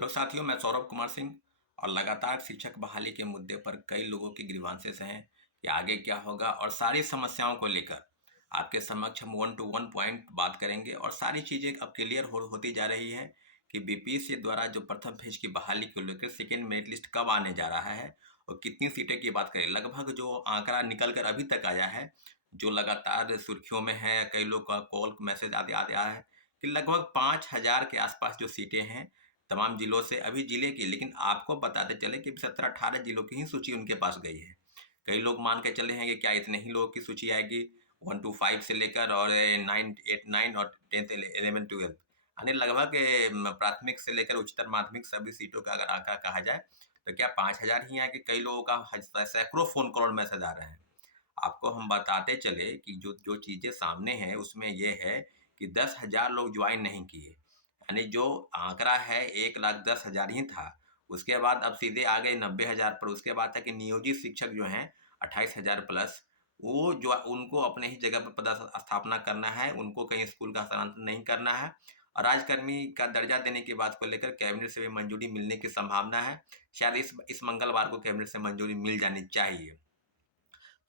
Hello साथियों, मैं सौरभ कुमार सिंह और लगातार शिक्षक बहाली के मुद्दे पर कई लोगों की ग्रीवांसेस हैं कि आगे क्या होगा और सारी समस्याओं को लेकर आपके समक्ष हम वन टू वन पॉइंट बात करेंगे और सारी चीज़ें अब क्लियर होती जा रही है कि बीपीएससी द्वारा जो प्रथम फेज की बहाली को लेकर सेकेंड मेरिट लिस्ट कब आने जा रहा है और कितनी सीटें की बात करें। लगभग जो आंकड़ा निकल कर अभी तक आया है, जो लगातार सुर्खियों में है, कई लोग का कॉल मैसेज आते आते आया है कि लगभग 5,000 के आसपास जो सीटें हैं तमाम जिलों से, अभी जिले की, लेकिन आपको बताते चले कि 17-18 जिलों की ही सूची उनके पास गई है। कई लोग मान के चले हैं कि क्या इतने ही लोगों की सूची आएगी 1 टू 5 से लेकर और 9 8 9 और 10th 11 12 यानी लगभग प्राथमिक से लेकर उच्चतर माध्यमिक सभी सीटों का अगर आंकड़ा कहा जाए तो क्या 5,000 ही आएँगे? कई लोगों का सैकड़ों फ़ोन कॉल मैसेज आ रहे हैं। आपको हम बताते चले कि जो जो चीज़ें सामने हैं उसमें ये है कि 10,000 लोग ज्वाइन नहीं किए। यानी जो आंकड़ा है 1,10,000 ही था। उसके बाद अब सीधे आ गए 90,000 पर। उसके बाद था कि नियोजित शिक्षक जो हैं 28,000 प्लस, वो जो उनको अपने ही जगह पर पदस्थापना करना है, उनको कहीं स्कूल का स्थानांतरण नहीं करना है। और राजकर्मी का दर्जा देने की बात को लेकर कैबिनेट से भी मंजूरी मिलने की संभावना है। शायद इस मंगलवार को कैबिनेट से मंजूरी मिल जानी चाहिए।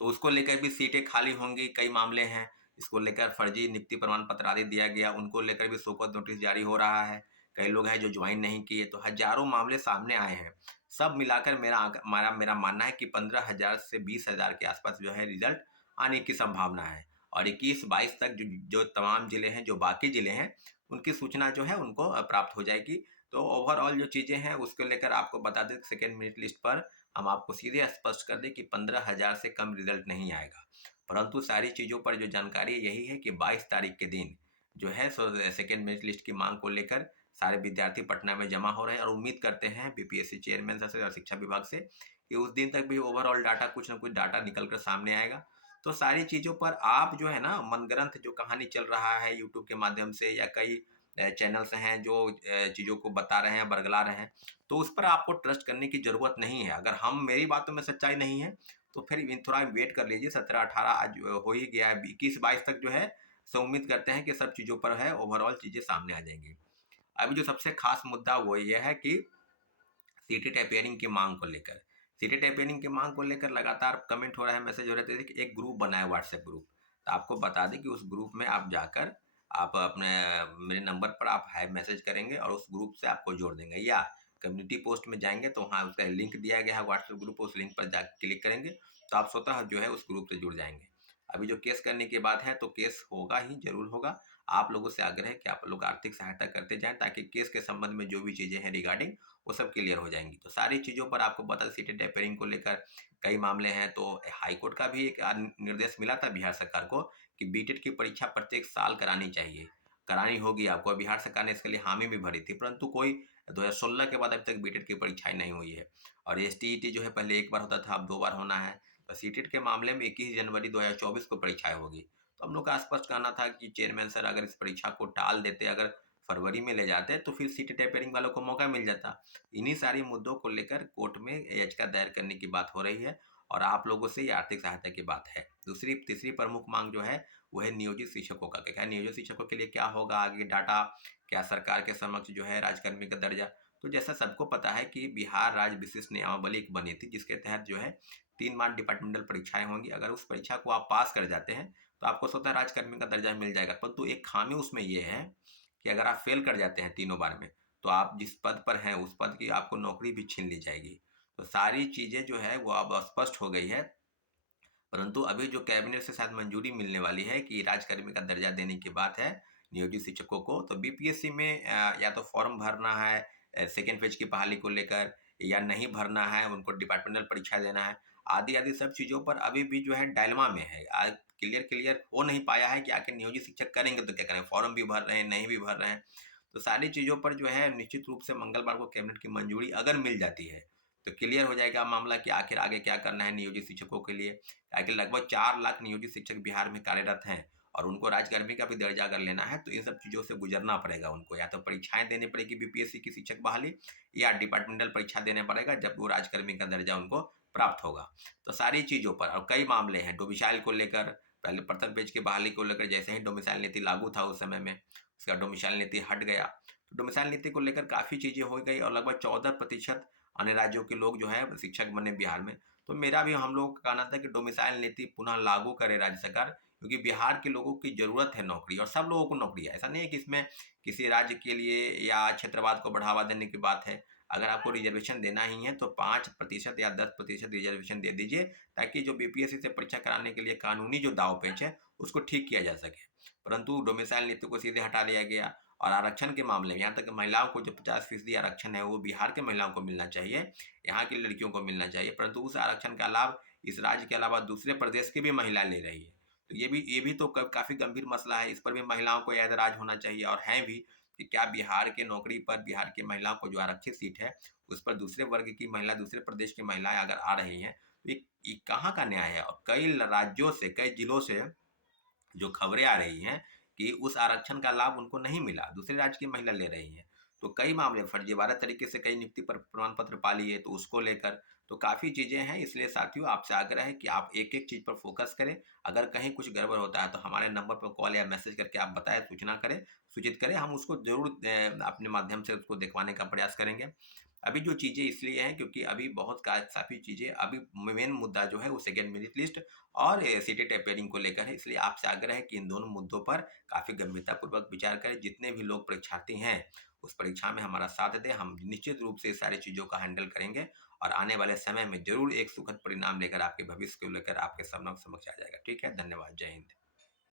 तो उसको लेकर भी सीटें खाली होंगी, कई मामले हैं। इसको लेकर फर्जी नियुक्ति प्रमाण पत्र आदि दिया गया, उनको लेकर भी शोकॉज़ नोटिस जारी हो रहा है। कई लोग हैं जो ज्वाइन नहीं किए, तो हज़ारों मामले सामने आए हैं। सब मिलाकर मेरा मानना है कि 15,000 से 20,000 के आसपास जो है रिज़ल्ट आने की संभावना है। और 21-22 तक जो जो तमाम ज़िले हैं, जो बाकी ज़िले हैं, उनकी सूचना जो है उनको प्राप्त हो जाएगी। तो ओवरऑल जो चीज़ें हैं उसको लेकर आपको बता दें, सेकंड मेरिट लिस्ट पर हम आपको सीधे स्पष्ट कर दें कि 15,000 से कम रिजल्ट नहीं आएगा। परंतु सारी चीज़ों पर जो जानकारी यही है कि 22 तारीख के दिन जो है सो सेकंड मेरिट लिस्ट की माँग को लेकर सारे विद्यार्थी पटना में जमा हो रहे हैं और उम्मीद करते हैं बीपीएससी चेयरमैन से और शिक्षा विभाग से कि उस दिन तक भी ओवरऑल डाटा कुछ न कुछ डाटा निकल कर सामने आएगा। तो सारी चीज़ों पर आप जो है ना मनगढ़ंत जो कहानी चल रहा है यूट्यूब के माध्यम से या कई चैनल्स हैं जो चीज़ों को बता रहे हैं, बरगला रहे हैं, तो उस पर आपको ट्रस्ट करने की ज़रूरत नहीं है। अगर हम मेरी बातों में सच्चाई नहीं है, तो फिर थोड़ा वेट कर लीजिए। 17-18 आज हो ही गया है, 21-22 तक जो है सो उम्मीद करते हैं कि सब चीज़ों पर है ओवरऑल चीज़ें सामने आ जाएँगी। अभी जो सबसे ख़ास मुद्दा वो ये है कि सीटी टेपरिंग की माँग को लेकर। सीटी टेपरिंग की माँग को लेकर लगातार कमेंट हो रहा है, मैसेज हो रहे थे कि एक ग्रुप बना है, व्हाट्सएप ग्रुप। तो आपको बता दें कि उस ग्रुप में आप जाकर आप अपने मेरे नंबर पर आप हाय मैसेज करेंगे और उस ग्रुप से आपको जोड़ देंगे, या कम्युनिटी पोस्ट में जाएँगे तो वहाँ उसका लिंक दिया गया है व्हाट्सएप ग्रुप, उस लिंक पर जा क्लिक करेंगे तो आप स्वतः जो है उस ग्रुप से जुड़ जाएँगे। अभी जो केस करने की बात है तो केस होगा ही, ज़रूर होगा। आप लोगों से आग्रह है कि आप लोग आर्थिक सहायता करते जाएँ ताकि केस के संबंध में जो भी चीज़ें हैं रिगार्डिंग वो सब क्लियर हो जाएँगी। तो सारी चीज़ों पर आपको बता दें, सीटें टेपरिंग को लेकर कई मामले हैं, तो हाई कोर्ट का भी एक निर्देश मिला था बिहार सरकार को कि बीटेट की परीक्षा प्रत्येक साल करानी चाहिए। करानी होगी आपको, बिहार सरकार ने इसके लिए हामी भी भरी थी, परंतु कोई 2016 के बाद अभी तक बीटेट की परीक्षाएँ नहीं हुई है। और एसटीईटी जो है पहले 1 बार होता था, अब 2 बार होना है। तो सीटेट के मामले में 21 जनवरी 2024 को परीक्षाएँ होगी। तो हम लोग का स्पष्ट कहना था कि चेयरमैन सर अगर इस परीक्षा को टाल देते, अगर फरवरी में ले जाते तो फिर सीट टेपरिंग वालों को मौका मिल जाता। इन्हीं सारी मुद्दों को लेकर कोर्ट में याचिका दायर करने की बात हो रही है और आप लोगों से ये आर्थिक सहायता की बात है। दूसरी तीसरी प्रमुख मांग जो है वो है नियोजित शिक्षकों का। क्या नियोजित शिक्षकों के लिए क्या होगा आगे डाटा, क्या सरकार के समक्ष जो है राजकर्मी का दर्जा। तो जैसा सबको पता है कि बिहार राज्य विशिष्ट नियमावली एक बनी थी जिसके तहत जो है 3 बार डिपार्टमेंटल परीक्षाएं होंगी। अगर उस परीक्षा को आप पास कर जाते हैं तो आपको स्वतः राजकर्मी का दर्जा मिल जाएगा। परंतु एक खामी उसमें ये है कि अगर आप फेल कर जाते हैं तीनों बार में, तो आप जिस पद पर हैं उस पद की आपको नौकरी भी छीन ली जाएगी। तो सारी चीज़ें जो है वो अब स्पष्ट हो गई है। परंतु अभी जो कैबिनेट से शायद मंजूरी मिलने वाली है कि राजकर्मी का दर्जा देने की बात है नियोजित शिक्षकों को, तो बीपीएससी में या तो फॉर्म भरना है सेकेंड फेज की बहाली को लेकर, या नहीं भरना है, उनको डिपार्टमेंटल परीक्षा देना है, आदि-आदि सब चीज़ों पर अभी भी जो है डायलेमा में है। क्लियर हो नहीं पाया है कि आखिर नियोजित शिक्षक करेंगे तो क्या करें? फॉर्म भी भर रहे हैं, नहीं भी भर रहे हैं। तो सारी चीज़ों पर जो है निश्चित रूप से मंगलवार को कैबिनेट की मंजूरी अगर मिल जाती है, तो क्लियर हो जाएगा मामला कि आखिर आगे क्या करना है नियोजित शिक्षकों के लिए। ताकि लगभग 4 लाख नियोजित शिक्षक बिहार में कार्यरत हैं और उनको राजकर्मी का भी दर्जा अगर लेना है तो इन सब चीज़ों से गुजरना पड़ेगा उनको, या तो परीक्षाएँ देनी पड़ेगी बीपीएससी की शिक्षक बहाली, या डिपार्टमेंटल परीक्षा देना पड़ेगा जब वो राजकर्मी का दर्जा उनको प्राप्त होगा। तो सारी चीज़ों पर और कई मामले हैं डोमिसाइल को लेकर, पहले प्रथम पेज की बहाली को लेकर जैसे ही डोमिसाइल नीति लागू था उस समय में, उसका डोमिसाइल नीति हट गया। तो डोमिसाइल नीति को लेकर काफ़ी चीज़ें हो गई और लगभग 14% अन्य राज्यों के लोग जो है शिक्षक बने बिहार में। तो मेरा भी हम लोग का कहना था कि डोमिसाइल नीति पुनः लागू करे राज्य सरकार, क्योंकि बिहार के लोगों की ज़रूरत है नौकरी और सब लोगों को नौकरी है। ऐसा नहीं है कि इसमें किसी राज्य के लिए या क्षेत्रवाद को बढ़ावा देने की बात है। अगर आपको रिजर्वेशन देना ही है तो 5% या 10% रिजर्वेशन दे दीजिए, ताकि जो बीपीएससी से परीक्षा कराने के लिए कानूनी जो दाव-पेच है, उसको ठीक किया जा सके। परंतु डोमिसाइल नीति को सीधे हटा दिया गया और आरक्षण के मामले में यहाँ तक कि महिलाओं को जो 50% आरक्षण है, वो बिहार के महिलाओं को मिलना चाहिए, यहाँ की लड़कियों को मिलना चाहिए, परंतु उस आरक्षण का लाभ इस राज्य के अलावा दूसरे प्रदेश की भी महिला ले रही है। तो ये भी तो काफ़ी गंभीर मसला है, इस पर भी महिलाओं को ऐतराज़ होना चाहिए और है भी कि क्या बिहार के नौकरी पर बिहार की महिलाओं को जो आरक्षित सीट है, उस पर दूसरे वर्ग की महिला, दूसरे प्रदेश की महिलाएँ अगर आ रही हैं, तो ये कहाँ का न्याय है? और कई राज्यों से, कई जिलों से जो खबरें आ रही हैं कि उस आरक्षण का लाभ उनको नहीं मिला, दूसरे राज्य की महिला ले रही हैं। तो कई मामले फर्जीवाड़ा तरीके से कई नियुक्ति पर प्रमाण पत्र पा लिए, तो उसको लेकर तो काफ़ी चीज़ें हैं। इसलिए साथियों, आपसे आग्रह है कि आप एक-एक चीज़ पर फ़ोकस करें। अगर कहीं कुछ गड़बड़ होता है तो हमारे नंबर पर कॉल या मैसेज करके आप बताएँ, सूचना करें, सूचित करें। हम उसको ज़रूर अपने माध्यम से उसको दिखवाने का प्रयास करेंगे। अभी जो चीज़ें इसलिए हैं क्योंकि अभी बहुत का काफ़ी चीज़ें, अभी मेन मुद्दा जो है वो सेकंड मेरिट लिस्ट और सीटेट टेपरिंग को लेकर है। इसलिए आपसे आग्रह है कि इन दोनों मुद्दों पर काफ़ी गंभीरतापूर्वक विचार करें। जितने भी लोग परीक्षार्थी हैं, उस परीक्षा में हमारा साथ दें। हम निश्चित रूप से ये सारी चीज़ों का हैंडल करेंगे और आने वाले समय में ज़रूर एक सुखद परिणाम लेकर आपके भविष्य को लेकर आपके समक्ष आ जाएगा। ठीक है? धन्यवाद। जय हिंद।